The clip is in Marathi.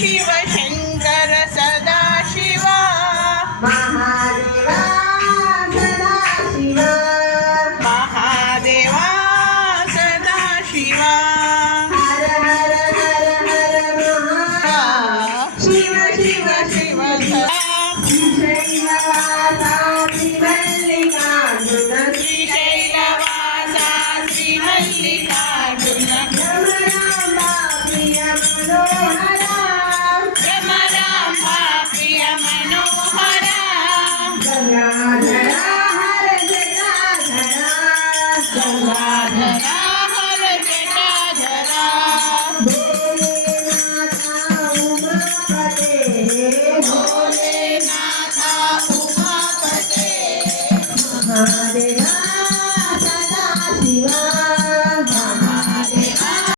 शिव शंकर सदाशिवा महादेवा सदाशिवा महादेवा सदाशिवा हर हर हर हर महा शिव शिव शिव श्रीशैलवासा श्रीमल्लिकार्जुन श्रीशैलवासा श्रीमल्लिकार्जुन रमराम्बा प्रिय मनोहरा रमराम्बा प्रिय मनोहरा गंगाधरा हर जटाधरा गंगाधरा हर जटाधरा भोलेनाथा उमापते भोलेनाथा उमापते महादेवा